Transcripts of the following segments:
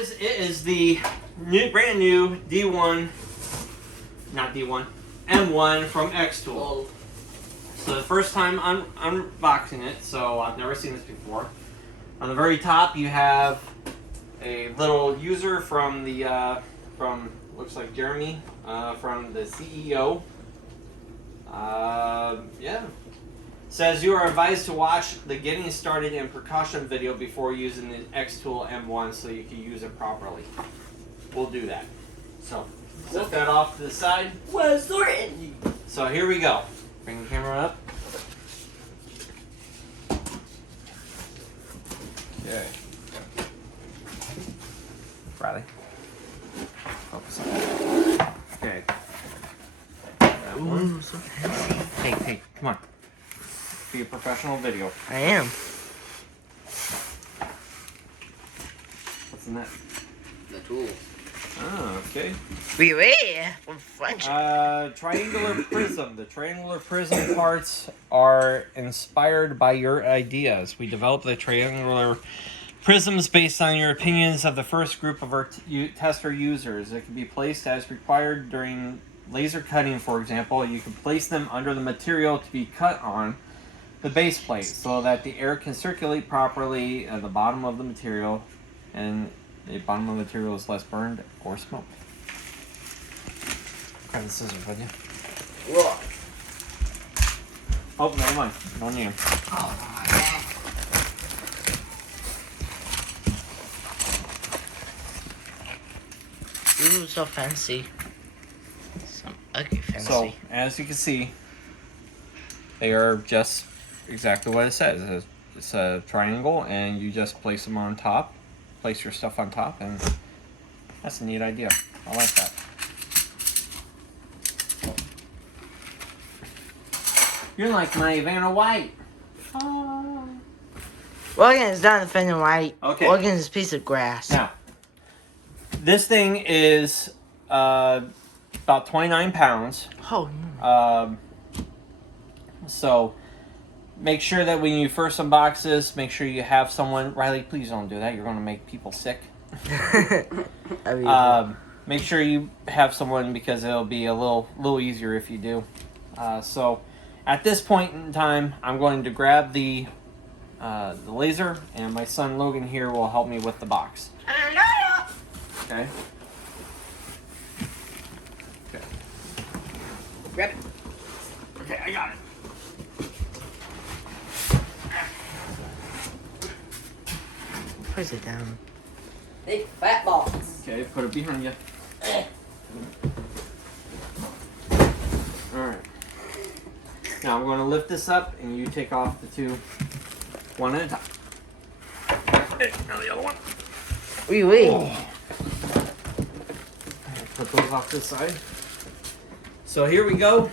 is, it is the brand new M1 from xTool. So the first time I'm unboxing it, so I've never seen this before. On the very top, you have a little user from the looks like Jeremy from the CEO. Yeah. Says you are advised to watch the getting started and precaution video before using the xTool M1 so you can use it properly. We'll do that. So set that off to the side. So here we go. Bring the camera up. Okay. Riley. Focus on that. Okay. That one. So fancy. Hey, come on. Be a professional video. I am. What's in that? The tool. Oh, okay. Triangular prism. The triangular prism parts are inspired by your ideas. We developed the triangular prisms based on your opinions of the first group of our tester users. It can be placed as required during laser cutting, for example. You can place them under the material to be cut on the base plate so that the air can circulate properly at the bottom of the material and the bottom of the material is less burned or smoked. Grab the scissors, would you? Whoa. Oh, never mind. Don't need them. Ooh, so fancy. Some ugly fancy. So, as you can see, they are just exactly what it says. It's a triangle, and you just place them on top. Place your stuff on top, and that's a neat idea. I like that. You're like my Vanna White. Oh. Logan is not offending white. Okay. Logan is a piece of grass. Now, this thing is about 29 pounds. Oh, no. So make sure that when you first unbox this, make sure you have someone. Riley, please don't do that. You're going to make people sick. Make sure you have someone because it'll be a little easier if you do. So at this point in time, I'm going to grab the laser, and my son Logan here will help me with the box. Okay. Okay. Grab it. Okay, I got it. Push it down. Big fat box. Okay, put it behind you. Alright. Now I'm going to lift this up and you take off the two one at a time. Okay, now the other one. Wee. Oh. Put those off this side. So here we go.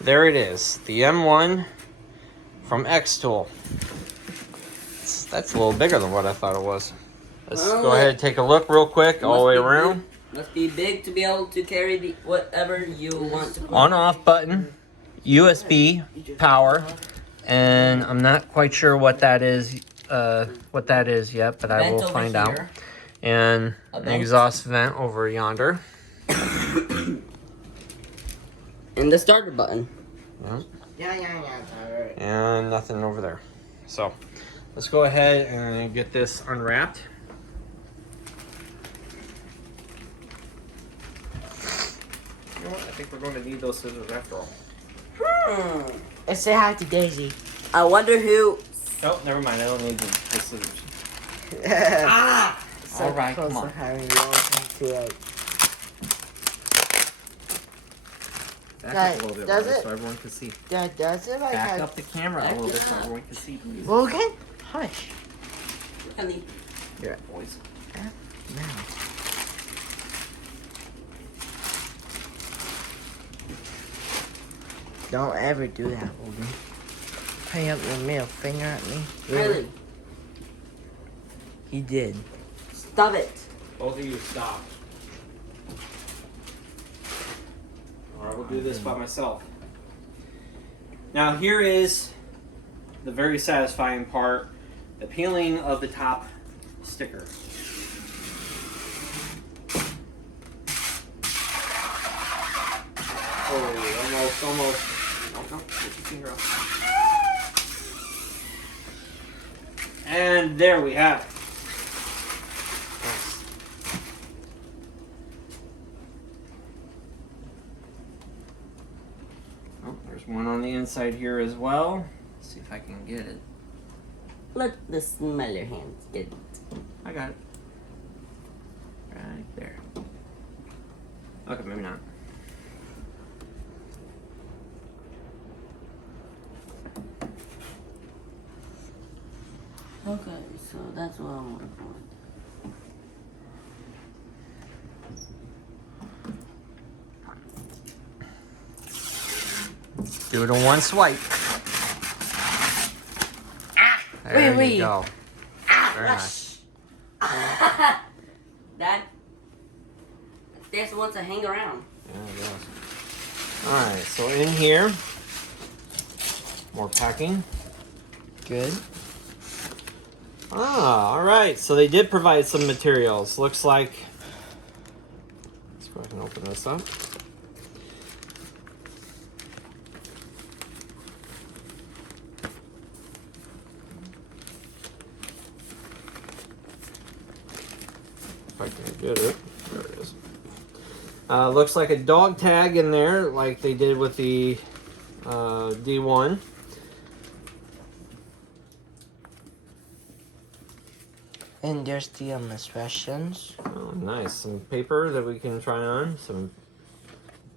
There it is. The M1 from xTool. That's a little bigger than what I thought it was. Let's go ahead and take a look real quick all the way around. Must be big to be able to carry whatever you want to put. On-off button, USB power, and I'm not quite sure what that is yet, but I will find out. And an exhaust vent over yonder. And the starter button. Yeah. And nothing over there. So let's go ahead and get this unwrapped. You know what? I think we're going to need those scissors after all. Let's say hi to Daisy. I wonder who. Oh, never mind. I don't need the scissors. So all right, close come on. to having Logan Back up a little bit, does Riley, it? so everyone can see. That does it like Back how... up the camera a little bit so everyone can see, please. Logan? Hush. Honey. You're at boys. No. Don't ever do that, Logan. Putting up your middle finger at me. Really? He did. Stop it. Both of you stop. Alright, we'll do this by myself. Now here is the very satisfying part the peeling of the top sticker. Oh, almost. No, get your finger off. And there we have it. Oh, there's one on the inside here as well. Let's see if I can get it. Let the smaller hands get it. I got it. Right there. Okay, maybe not. Okay, so that's what I'm working on. Do it in one swipe. There Wait. you go. Very nice. That. This one to hang around. Yeah, it does. Alright, so in here, more packing. Good. Alright, so they did provide some materials. Looks like, let's go ahead and open this up. If I can get it. There it is. Looks like a dog tag in there, like they did with the D1. And there's the instructions. Oh, nice. Some paper that we can try on. Some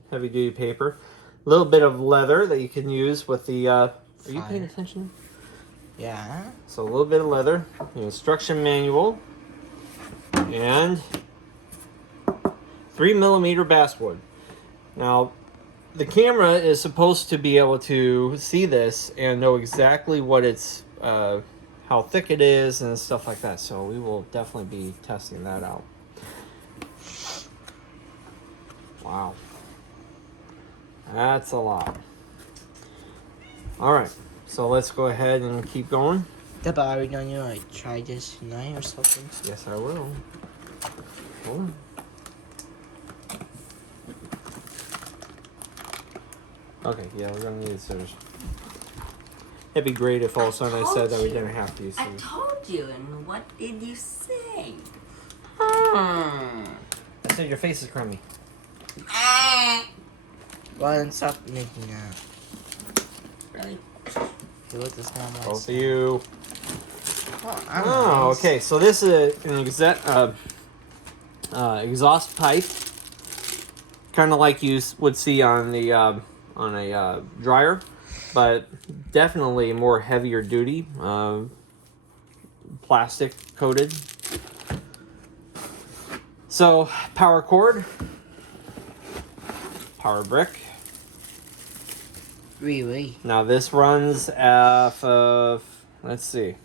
heavy-duty paper. A little bit of leather that you can use with the... are you paying attention? Yeah. So a little bit of leather. The instruction manual. And 3mm basswood. Now, the camera is supposed to be able to see this and know exactly what it's... how thick it is and stuff like that. So we will definitely be testing that out. Wow. That's a lot. All right. So let's go ahead and keep going. But are we gonna like try this tonight or something? Yes, I will. Hold on. Okay, yeah, we're gonna need scissors. It'd be great if all of a sudden I said that we didn't have to use I scissors. told you, and what did you say? I said your face is crummy. Well, then stop making that. Really? Do it this time. Both of you. Well, Oh, okay. So this is an exhaust pipe, kind of like you would see on the on a dryer, but definitely more heavier duty, plastic coated. So power cord, power brick. Really? Now this runs off of, let's see,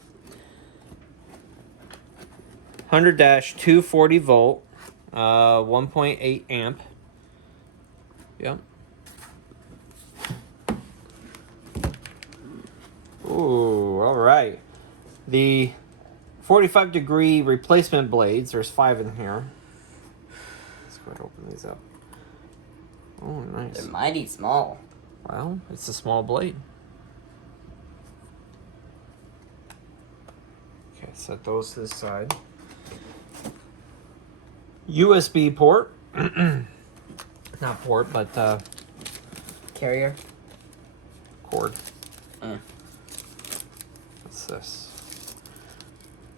100-240 volt, 1.8 amp. Yep. Ooh, all right. The 45-degree replacement blades, there's 5 in here. Let's go ahead and open these up. Oh, nice. They're mighty small. Well, it's a small blade. Okay, set those to the side. USB port. Not port, but Carrier. cord. What's this?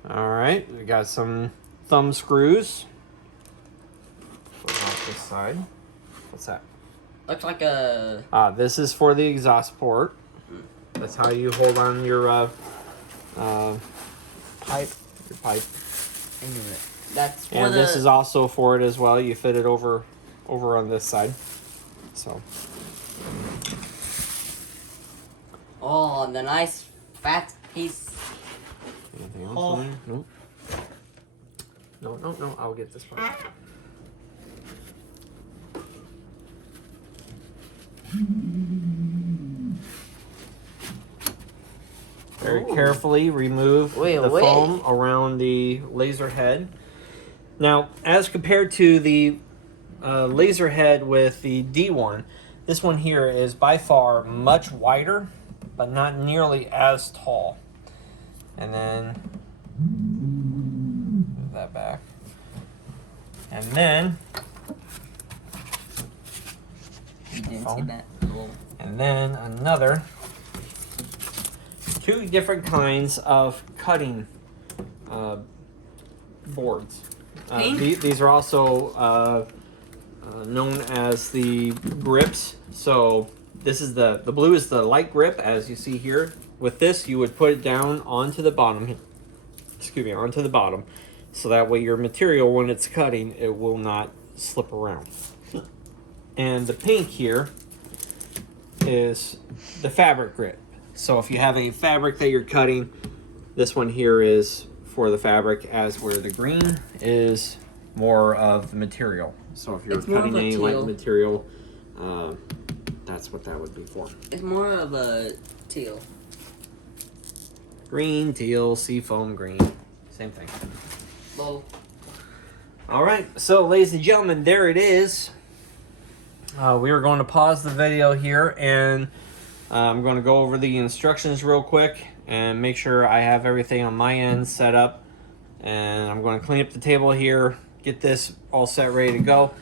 Alright, we got some thumb screws. Put it off this side. What's that? Looks like a... This is for the exhaust port. That's how you hold on your Pipe. your pipe. I knew it. That's for And the... this is also for it as well. You fit it over on this side. So Oh, the nice fat piece. anything else Oh. in there? Nope. No. I'll get this part. Very Ooh. carefully remove the foam around the laser head. Now, as compared to the laser head with the D1, this one here is by far much wider, but not nearly as tall. And then move that back. And then You didn't see that. Oh. and then another 2 different kinds of cutting boards. These are also known as the grips. So this is the blue is the light grip, as you see here. With this, you would put it down onto the bottom. Excuse me, onto the bottom, so that way your material, when it's cutting, it will not slip around. And the pink here is the fabric grip. So if you have a fabric that you're cutting, this one here is for the fabric, as where the green is more of the material. So if you're cutting a light material, that's what that would be for. It's more of a teal. Green, teal, seafoam green, same thing. Well, all right, so ladies and gentlemen, there it is. We are going to pause the video here, and I'm going to go over the instructions real quick and make sure I have everything on my end set up. And I'm going to clean up the table here, get this all set, ready to go,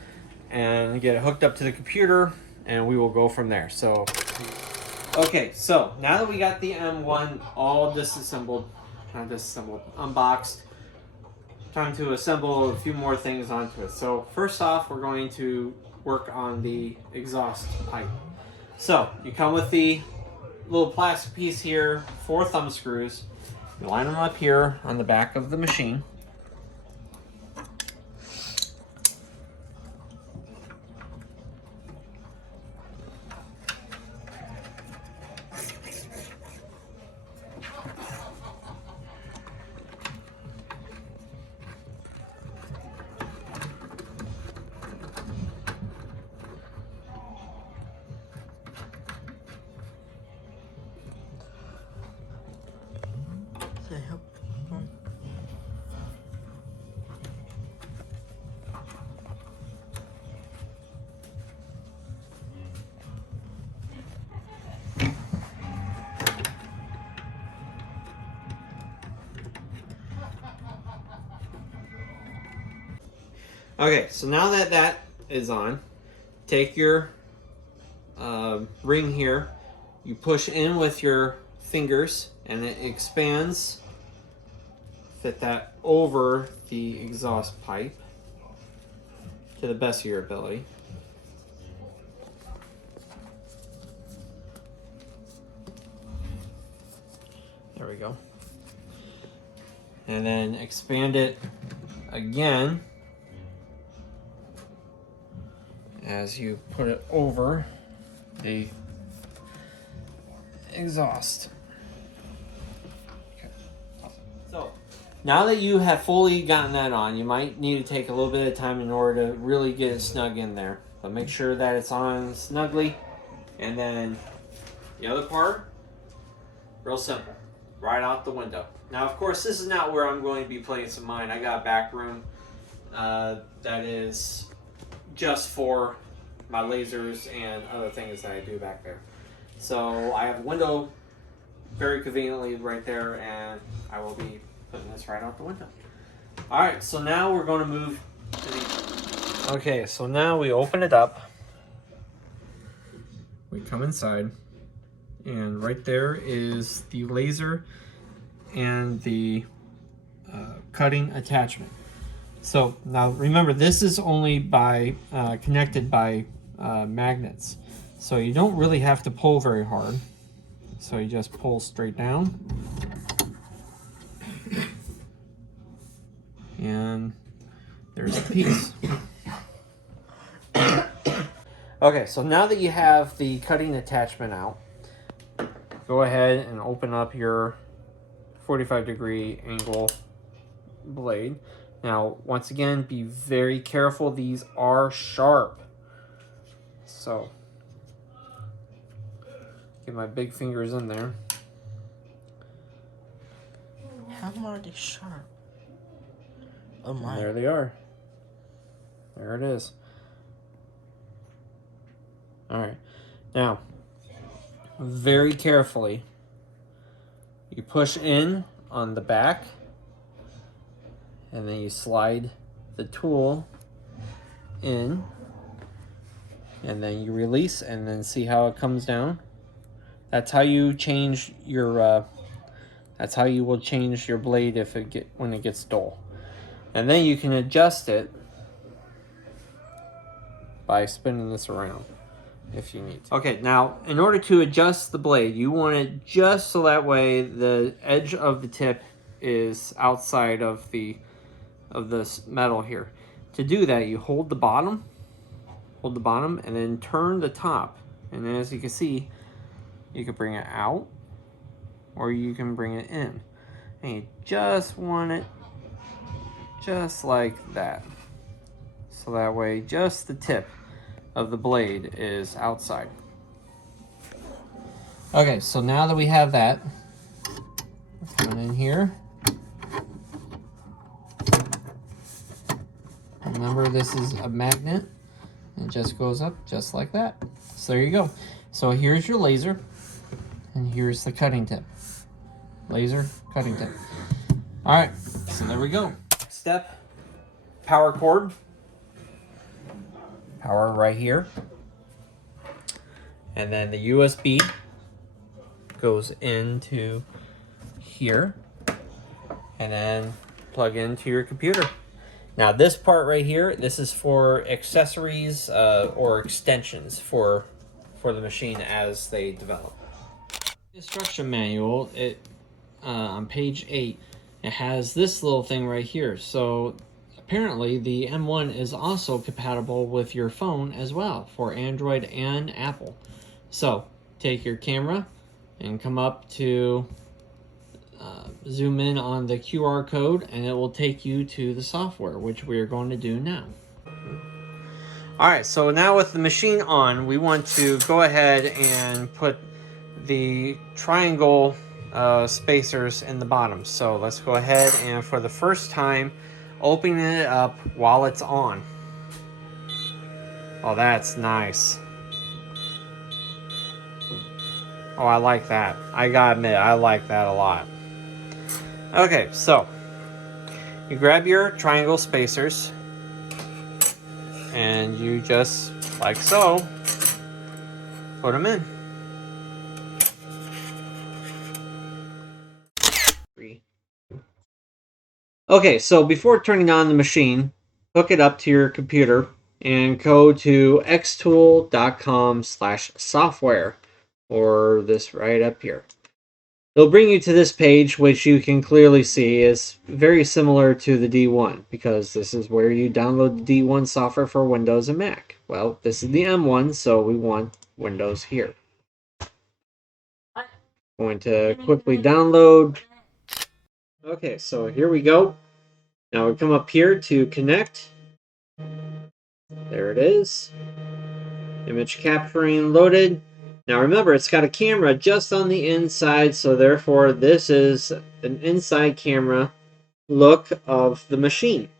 and get it hooked up to the computer, and we will go from there. So, okay, so now that we got the M1 all unboxed, time to assemble a few more things onto it. So first off, we're going to work on the exhaust pipe. So you come with the little plastic piece here, 4 thumb screws. You line them up here on the back of the machine. Okay, so now that that is on, take your ring here, you push in with your fingers, and it expands. Fit that over the exhaust pipe to the best of your ability. There we go. And then expand it again as you put it over the exhaust. Okay. So now that you have fully gotten that on, you might need to take a little bit of time in order to really get it snug in there. But make sure that it's on snugly. And then the other part, real simple, right out the window. Now, of course, this is not where I'm going to be placing mine. I got a back room that is just for my lasers and other things that I do back there. So I have a window very conveniently right there, and I will be putting this right out the window. All right, so now we're going to move to the... Okay, so now we open it up. We come inside, and right there is the laser and the cutting attachment. So now remember, this is only by connected by magnets, so you don't really have to pull very hard. So you just pull straight down, and there's the piece. Okay, so now that you have the cutting attachment out, go ahead and open up your 45-degree angle blade. Now, once again, be very careful. These are sharp. So, get my big fingers in there. I'm already sharp. Oh And my. there they are. There it is. Alright. Now, very carefully, you push in on the back, and then you slide the tool in, and then you release, and then see how it comes down. That's how you change your that's how you will change your blade when it gets dull. And then you can adjust it by spinning this around if you need to. Okay, now in order to adjust the blade, you want it just so that way the edge of the tip is outside of this metal here. To do that, you hold the bottom, and then turn the top. And then as you can see, you can bring it out or you can bring it in. And you just want it just like that. So that way just the tip of the blade is outside. Okay, so now that we have that, coming in here. Remember, this is a magnet. It just goes up just like that. So there you go. So here's your laser, and here's the cutting tip. Laser, cutting tip. All right, so there we go. Step, power cord. Power right here. And then the USB goes into here, and then plug into your computer. Now this part right here, this is for accessories or extensions for the machine as they develop. The instruction manual, on page 8, it has this little thing right here. So apparently the M1 is also compatible with your phone as well for Android and Apple. So take your camera and come up to zoom in on the QR code, and it will take you to the software, which we are going to do now. Alright, so now with the machine on, we want to go ahead and put the triangle spacers in the bottom. So let's go ahead and for the first time, open it up while it's on. Oh, that's nice. Oh, I like that. I gotta admit, I like that a lot. Okay, so you grab your triangle spacers and you just, like so, put them in. Okay, so before turning on the machine, hook it up to your computer and go to xtool.com/software, or this right up here. It'll bring you to this page, which you can clearly see is very similar to the D1, because this is where you download the D1 software for Windows and Mac. Well, this is the M1, so we want Windows here. Going to quickly download. Okay, so here we go. Now we come up here to connect. There it is. Image capturing loaded. Now remember, it's got a camera just on the inside, so therefore this is an inside camera look of the machine.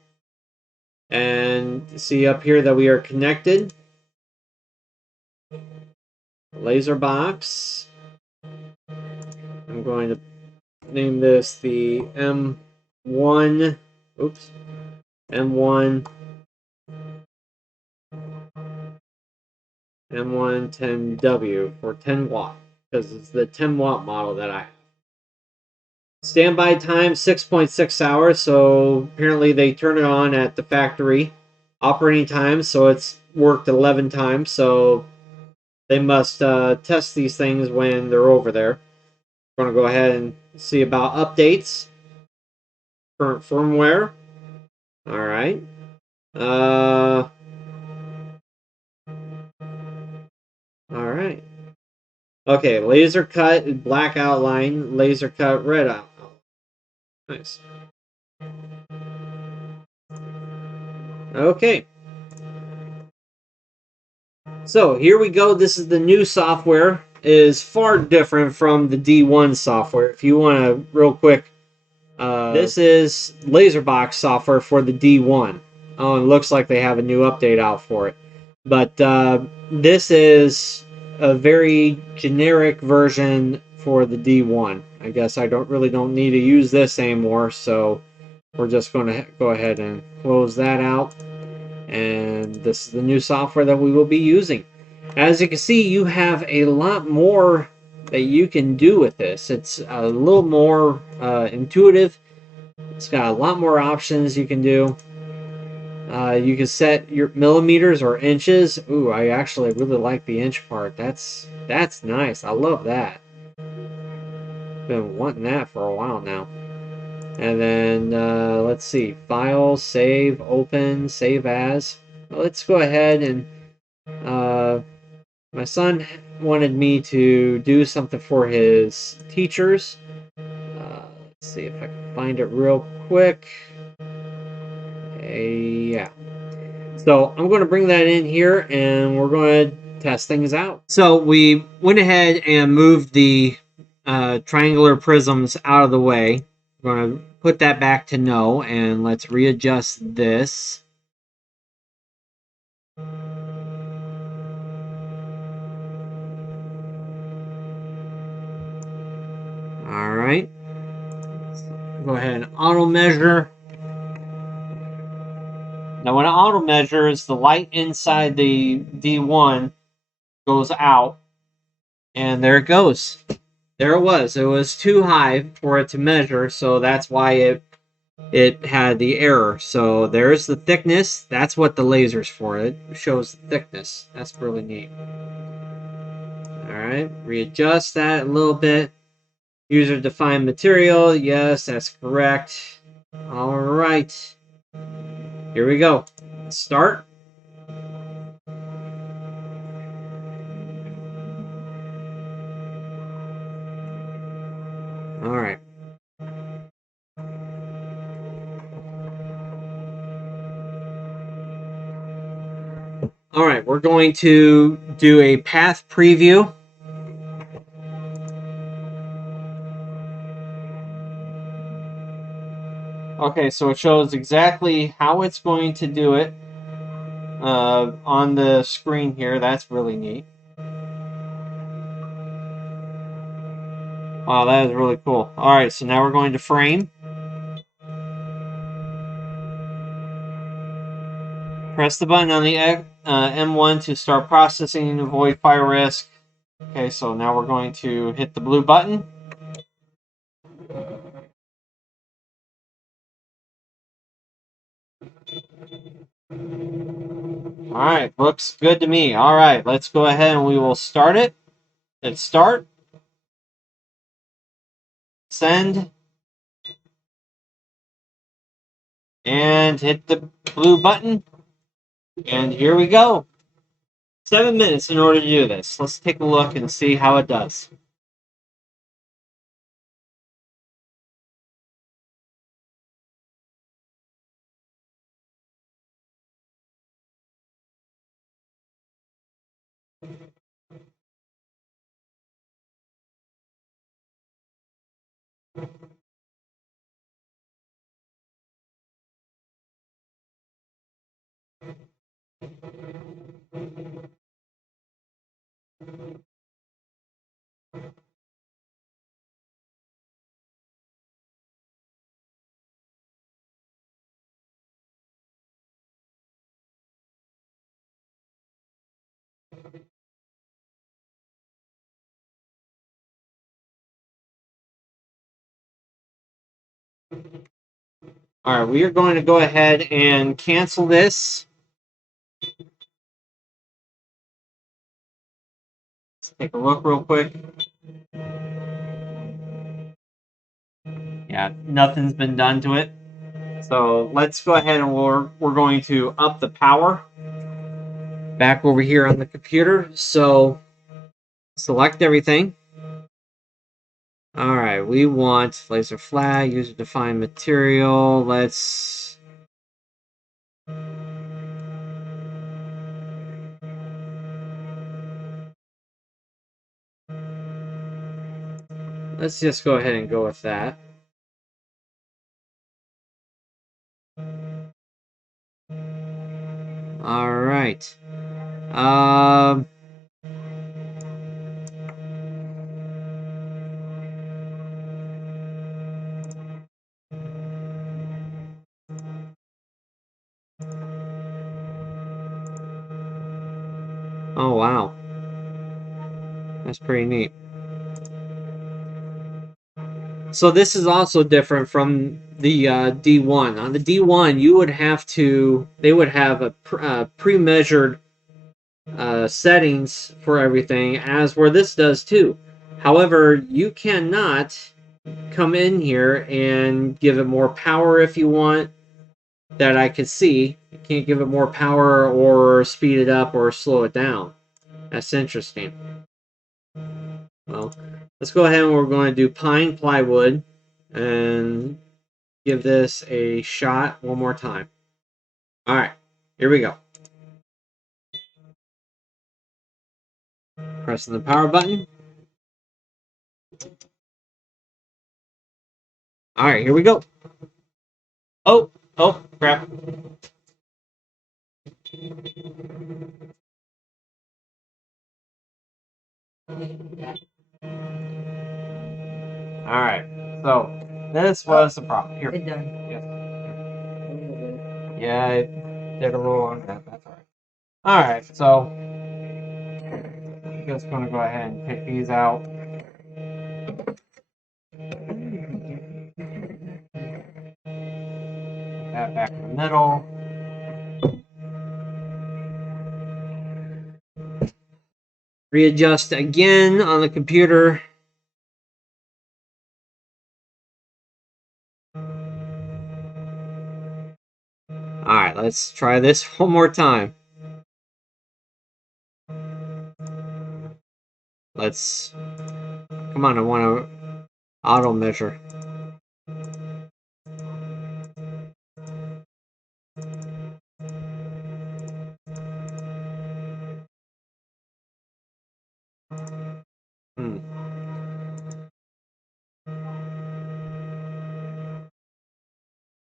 And see up here that we are connected. Laser box. I'm going to name this the M1. Oops. M1 10W for 10 watt, because it's the 10 watt model that I have. Standby time 6.6 hours, so apparently they turn it on at the factory. Operating time, so it's worked 11 times, so they must test these things when they're over there. We're going to go ahead and see about updates. Current firmware. Alright. Alright. Okay, laser cut, black outline, laser cut, red outline. Nice. Okay. So here we go. This is the new software. It is far different from the D1 software. If you want to real quick This is LaserBox software for the D1. Oh, it looks like they have a new update out for it. But this is a very generic version for the D1. I guess I don't need to use this anymore, so we're just going to go ahead and close that out. And this is the new software that we will be using. As you can see, you have a lot more that you can do with this. It's a little more intuitive. It's got a lot more options you can do. You can set your millimeters or inches. Ooh, I actually really like the inch part. That's nice. I love that. Been wanting that for a while now. And then let's see, file, save, open, save as. Let's go ahead and my son wanted me to do something for his teachers. Let's see if I can find it real quick. Yeah. So I'm going to bring that in here and we're going to test things out. So we went ahead and moved the triangular prisms out of the way. We're going to put that back to no, and let's readjust this. All right. Go ahead and auto measure. Now when it auto measures, the light inside the D1 goes out, and there it goes. There it was. It was too high for it to measure, so that's why it had the error. So there's the thickness. That's what the laser's for. It shows the thickness. That's really neat. Alright, readjust that a little bit. User defined material. Yes, that's correct. Alright. Here we go. Start. Alright. Alright, we're going to do a path preview. Okay, so it shows exactly how it's going to do it on the screen here. That's really neat. Wow, that is really cool. Alright, so now we're going to frame. Press the button on the M1 to start processing and avoid fire risk. Okay, so now we're going to hit the blue button. Alright, looks good to me. Alright, let's go ahead and we will start it. Hit start. Send. And hit the blue button. And here we go. 7 minutes in order to do this. Let's take a look and see how it does. Alright, we are going to go ahead and cancel this. Let's take a look real quick. Yeah, nothing's been done to it. So let's go ahead and we're going to up the power back over here on the computer. So select everything. All right, we want laser flag, user defined material. Let's just go ahead and go with that. Um, oh, wow. That's pretty neat. So this is also different from the D1. On the D1, you would have to, they would have a pre-measured settings for everything, as where this does too. However, you cannot come in here and give it more power if you want, that I could see. You can't give it more power or speed it up or slow it down. That's interesting. Well, let's go ahead and we're going to do pine plywood and give this a shot one more time. All right, here we go. Pressing the power button. All right, here we go. Oh, crap. All right, so this was the problem. Here. It's done. Yes. Yeah, it did a roll on that. That's all right. All right, so I'm just going to go ahead and pick these out. Put that back in the middle. Readjust again on the computer. All right, let's try this one more time. Come on, I want to auto measure.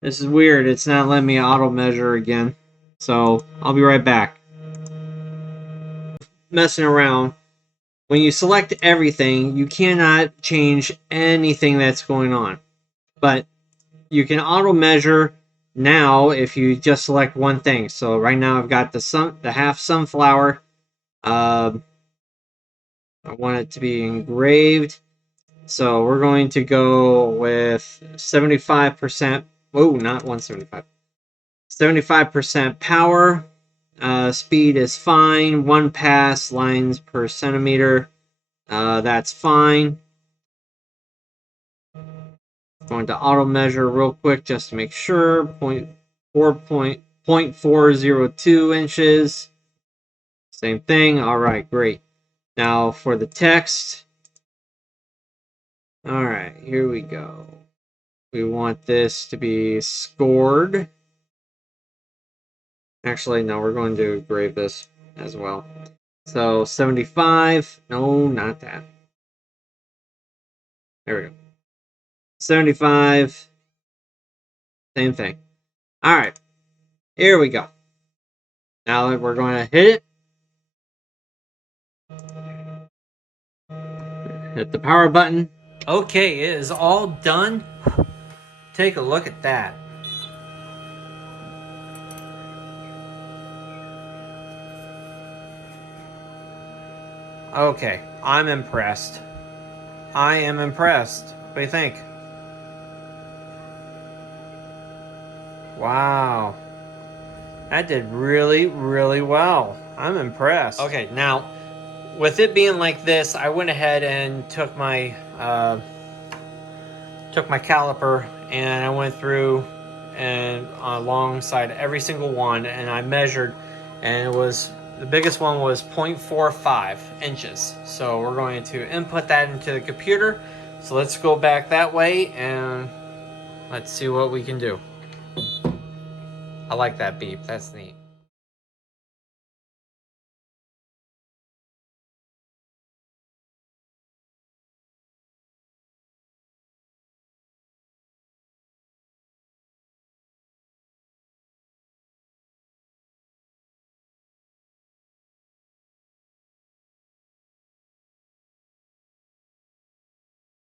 This is weird. It's not letting me auto measure again. So I'll be right back. Messing around. When you select everything, you cannot change anything that's going on. But you can auto measure now if you just select one thing. So right now I've got the half sunflower. I want it to be engraved. So we're going to go with 75%. Whoa, not 175. 75% power. Speed is fine. 1 pass lines per centimeter. That's fine. Going to auto measure real quick just to make sure. 0.402 inches. Same thing. All right, great. Now for the text. All right, here we go. We want this to be scored. Actually, no, we're going to engrave this as well. So 75. No, not that. There we go. 75. Same thing. All right. Here we go. Now we're going to hit it. Hit the power button. Okay, it is all done. Take a look at that. Okay, I'm impressed. I am impressed. What do you think? Wow. That did really, really well. I'm impressed. Okay, now, with it being like this, I went ahead and took my caliper and I went through and alongside every single one and I measured, and it was, the biggest one was 0.45 inches. So we're going to input that into the computer. So let's go back that way and let's see what we can do. I like that beep, that's neat.